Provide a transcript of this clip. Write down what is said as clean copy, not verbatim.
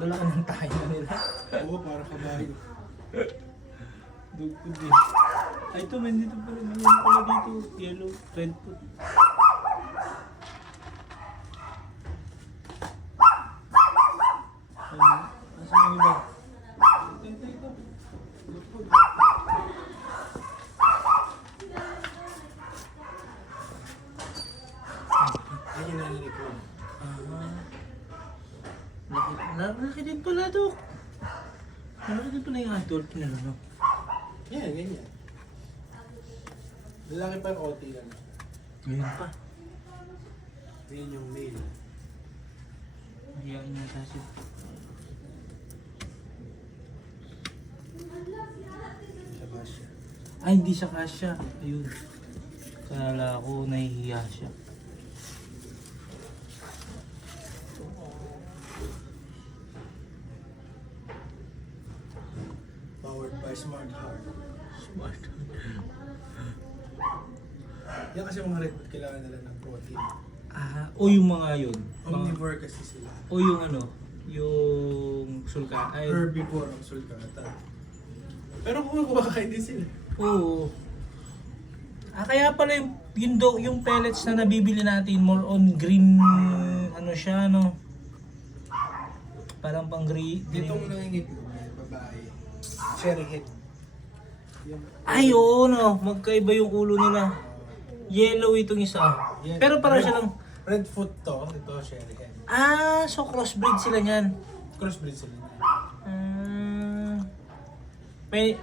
Lalaki ng tayo na nila. Oo, para kabayo. Dugtog eh. Ay, ito, may dito pala. May pala dito. Yellow, red po. Asan yung iba? Ito. Dugtog. Ayun yung narinig ko. Laki din pala, Dok. Laki din pala yung adult nila, no? Yan, ganyan. Lalaki pa yung OT lang. Ngayon pa. Yan yung male. Ayan yung kasi. Sa basya. Ay, hindi siya kasya. Ayun. Kala ko nahihiya siya. Powered by Smart Heart. Smart. Yan kasi mga recruit kailangan nila ng protein. O yung mga yun. Omnivore kasi sila. O yung ano, yung sulka. Ay, Herbivore ang sulcata. Pero kung kumakain din sila. oo. Kaya pala yung pellets na nabibili natin, more on green, ano siya, no? Parang pang green. Ditong nangingitlog may babae. Cherry head. Yung, Ay, oo, no. Magkaiba yung ulo nila. Yellow itong isa. yan. Pero parang siya lang. Red foot to. Ito cherry head. So crossbreed sila niyan. Crossbreed sila. May